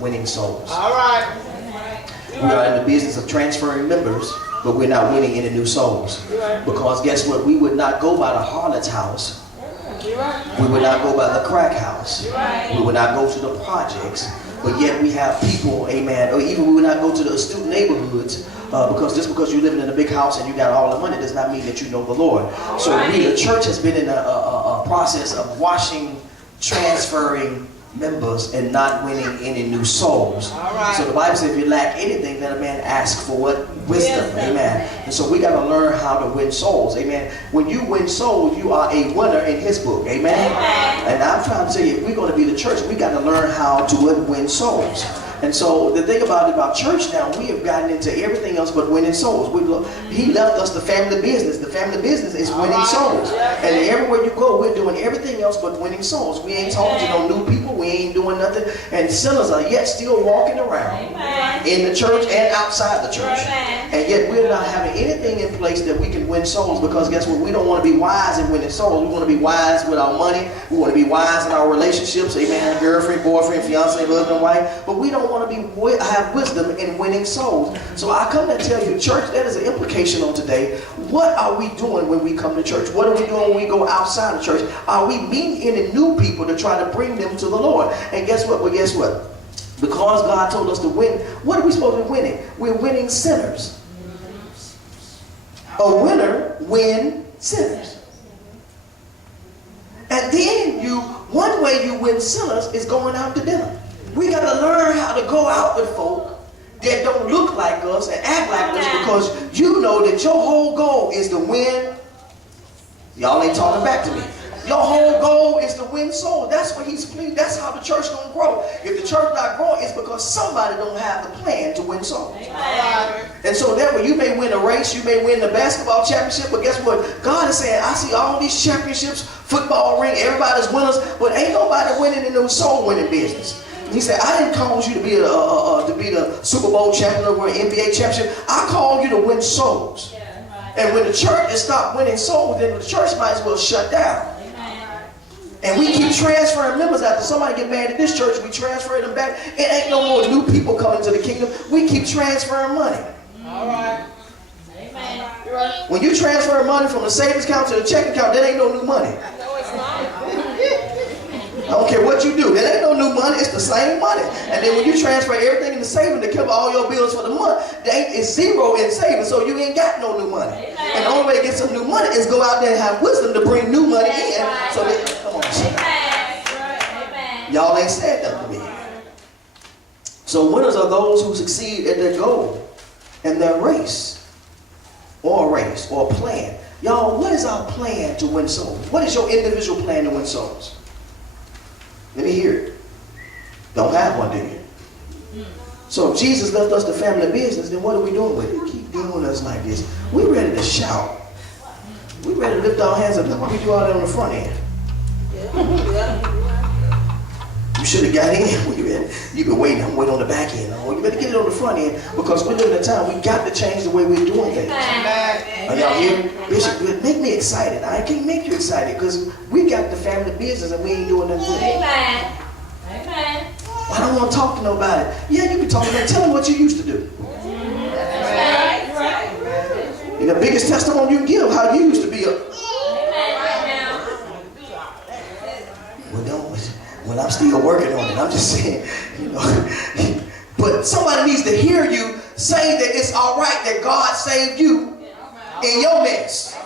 of winning souls. All right. We are in the business of transferring members, but we're not winning any new souls. Because guess what? We would not go by the harlot's house. We would not go by the crack house. We would not go to the projects. But yet we have people, amen, or even we would not go to the astute neighborhoods, because just because you're living in a big house and you got all the money does not mean that you know the Lord. So we, the church, has been in a process of washing, transferring members and not winning any new souls. So the Bible says if you lack anything, let a man ask for what? Wisdom. Amen. And so we got to learn how to win souls. Amen. When you win souls, you are a winner in his book. Amen. And I'm trying to tell you, if we're going to be the church, we got to learn how to win souls. And so the thing about church now, we have gotten into everything else but winning souls. He left us the family business. The family business is winning souls. And everywhere you go, we're doing everything else but winning souls. We ain't talking to no new people. We ain't doing nothing. And sinners are yet still walking around in the church and outside the church. And yet we're not having anything in place that we can win souls, because guess what? We don't want to be wise in winning souls. We want to be wise with our money. We want to be wise in our relationships. Amen. Girlfriend, boyfriend, fiance, husband, wife. But we don't want to have wisdom in winning souls. So I come to tell you, church, that is an implication on today. What are we doing when we come to church? What are we doing when we go outside of church? Are we meeting any new people to try to bring them to the Lord? And guess what? Well, guess what? Because God told us to win, what are we supposed to be winning? We're winning sinners. A winner wins sinners. And then one way you win sinners is going out to dinner. We got to learn how to go out with folk that don't look like us and act like us, because you know that your whole goal is to win. Y'all ain't talking back to me. Your whole goal is to win souls. That's what he's pleased. That's how the church gonna grow. If the church not growing, it's because somebody don't have the plan to win souls. And so therefore, you may win a race, you may win the basketball championship, but guess what? God is saying, I see all these championships, football ring, everybody's winners, but ain't nobody winning in the soul winning business. He said, I didn't call you to be the Super Bowl champion or an NBA championship. I called you to win souls. And when the church has stopped winning souls, then the church might as well shut down. And we keep transferring members. After somebody get mad at this church, we transfer them back. It ain't no more new people coming to the kingdom. We keep transferring money. All right. Amen. You're right. When you transfer money from the savings account to the checking account, that ain't no new money. No, it's not. I don't care what you do. That ain't no new money. It's the same money. And then when you transfer everything in the savings to cover all your bills for the month, it's zero in savings, so you ain't got no new money. And the only way to get some new money is go out there and have wisdom to bring new money in. So come on. Y'all ain't said that to me. So winners are those who succeed at their goal and their race or plan. Y'all, what is our plan to win souls? What is your individual plan to win souls? Let me hear it. Don't have one, do you? So if Jesus left us the family business, then what are we doing with it? Keep doing us like this. We're ready to shout. We're ready to lift our hands up. Look what we do out there on the front end. You should have got in. You've been waiting on the back end. Oh, you better get it on the front end, because we're living in a time we got to change the way we're doing things. Are y'all here? Bishop, make me excited. I can't make you excited because we got the family business and we ain't doing nothing with it. Amen. Amen. I don't want to talk to nobody. Yeah, you can talk to them. Tell them what you used to do. Right. Right. And the biggest testimony you can give, how you used to be. Well, I'm still working on it. I'm just saying, But somebody needs to hear you say that it's all right that God saved you in your mess.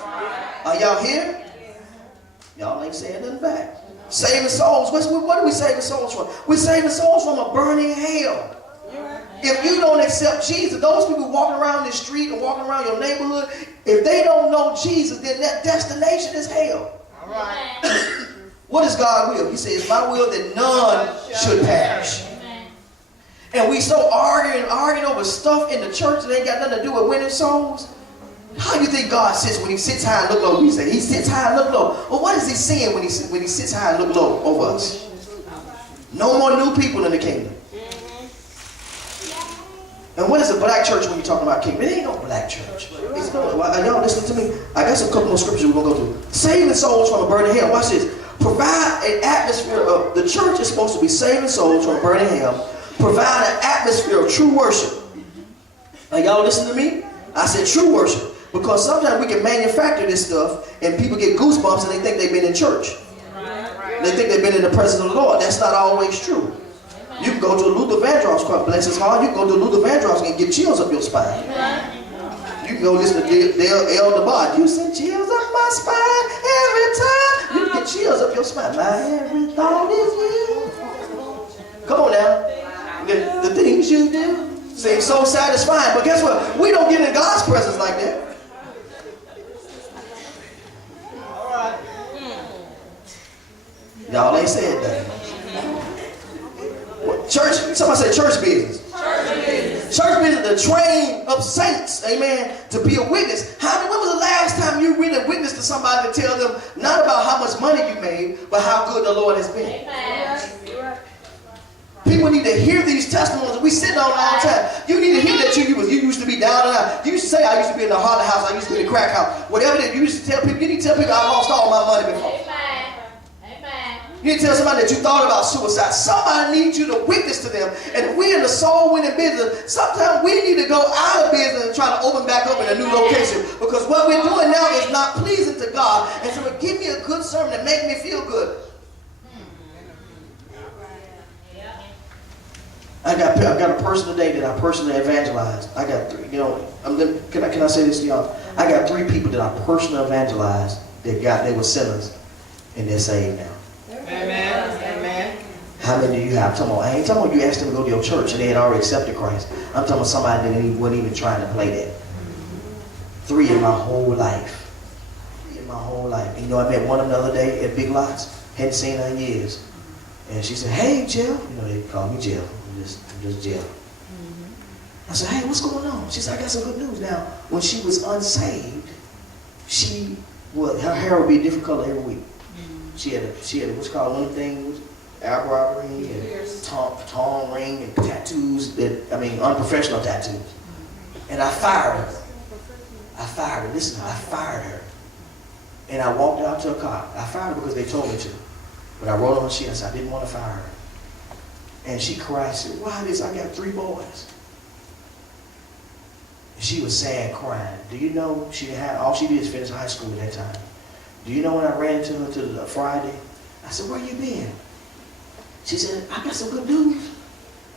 Are y'all here? Y'all ain't saying nothing back. Saving souls. What are we saving souls from? We're saving souls from a burning hell. If you don't accept Jesus, those people walking around this street and walking around your neighborhood, if they don't know Jesus, then that destination is hell. All right. What is God's will? He says, my will that none should perish. And we so arguing over stuff in the church that ain't got nothing to do with winning souls. How do you think God sits when he sits high and look low? He said he sits high and look low. Well, what is he saying when he sits high and look low over us? No more new people in the kingdom. And what is a black church when you're talking about kingdom? It ain't no black church. Y'all listen to me. I got some couple more scriptures we're going to go through. Saving souls from a burning hell. Watch this. Provide an atmosphere of, the church is supposed to be saving souls from burning hell, Provide an atmosphere of true worship. Are y'all listening to me? I said true worship. Because sometimes we can manufacture this stuff and people get goosebumps and they think they've been in church. They think they've been in the presence of the Lord. That's not always true. You can go to a Luther Vandross, bless his heart. You can go to a Luther Vandross and get chills up your spine. You can go listen to El DeBard. You send chills up my spine every time. You can get chills up your spine. My every thought is you. Come on now. The things you do seem so satisfying. But guess what? We don't get in God's presence like that. Y'all ain't said that. What, church, somebody say church business. Church business. Church business, the train of saints, amen, to be a witness. When was the last time you really witnessed to somebody to tell them not about how much money you made, but how good the Lord has been? Amen. People need to hear these testimonies. We sit on all the time. You need to hear that you used to be down and out. You used to say, I used to be in the Harlot house. I used to be in the crack house. Whatever it is, you used to tell people. You need to tell people, I lost all my money before. You need to tell somebody that you thought about suicide. Somebody needs you to witness to them. And if we're in the soul winning business, sometimes we need to go out of business and try to open back up in a new location. Because what we're doing now is not pleasing to God. And so it give me a good sermon that make me feel good. I got a person today that I personally evangelized. I got three, can I say this to y'all? I got 3 people that I personally evangelized they were sinners and they're saved now. Amen. Amen. How many do you have? I ain't talking about you asked them to go to your church and they had already accepted Christ. I'm talking about somebody that wasn't even trying to play that. 3 in my whole life. 3 in my whole life. And I met one of them the other day at Big Lots. Hadn't seen her in years. And she said, hey, Jill. They call me Jill. I'm just Jill. I said, hey, what's going on? She said, I got some good news. Now, when she was unsaved, her hair would be a different color every week. She had what's called one thing, eyebrow ring and tongue ring and tattoos unprofessional tattoos. And I fired her. Listen, I fired her. And I walked out to a car. I fired her because they told me to. But I wrote on her sheet, I said, I didn't want to fire her. And she cried, she said, why this? I got 3 boys. And she was sad, crying. Do you know all she did is finish high school at that time. Do you know when I ran into her to the Friday? I said, where you been? She said, I got some good news.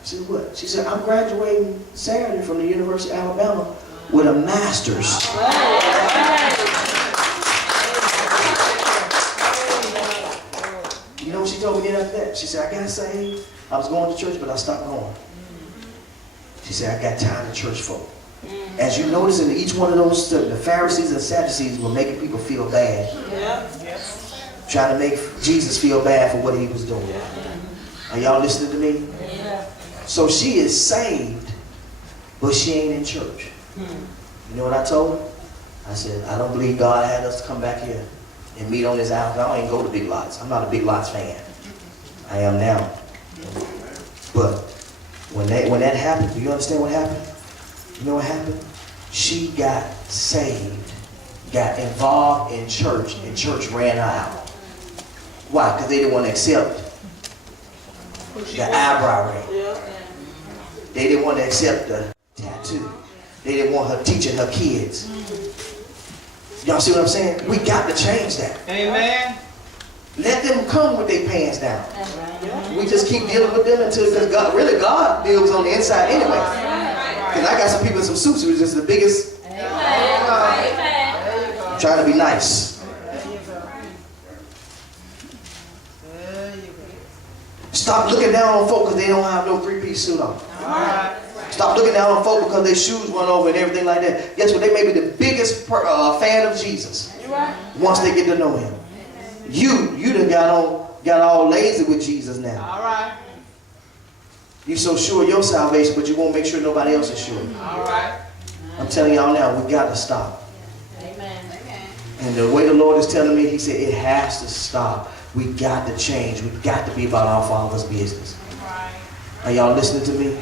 I said, what? She said, I'm graduating Saturday from the University of Alabama with a master's. You know what she told me then after that? She said, I got saved. I was going to church, but I stopped going. She said, I got tired of church folk. As you notice in each one of those, the Pharisees and Sadducees were making people feel bad. Trying to make Jesus feel bad for what he was doing. Are y'all listening to me? So she is saved, but she ain't in church. You know what I told her? I said, I don't believe God had us to come back here and meet on this island. I don't even go to Big Lots. I'm not a Big Lots fan. I am now. But when that happened, do you understand what happened? You know what happened? She got saved, got involved in church, and church ran her out. Why? Because they didn't want to accept the eyebrow ring. They didn't want to accept the tattoo. They didn't want her teaching her kids. Y'all see what I'm saying? We got to change that. Amen. Let them come with their pants down. We just keep dealing with them until, because God deals on the inside anyway. Because I got some people in some suits who are just the biggest. Trying to be nice. Stop looking down on folk because they don't have no 3-piece suit on. Stop looking down on folk because their shoes run over and everything like that. Guess what? They may be the biggest fan of Jesus once they get to know him. You done got all lazy with Jesus now. All right. You're so sure of your salvation, but you won't make sure nobody else is sure. All right. I'm telling y'all now, we got to stop. Amen. And the way the Lord is telling me, he said it has to stop. We got to change. We got to be about our Father's business. All right. Are y'all listening to me?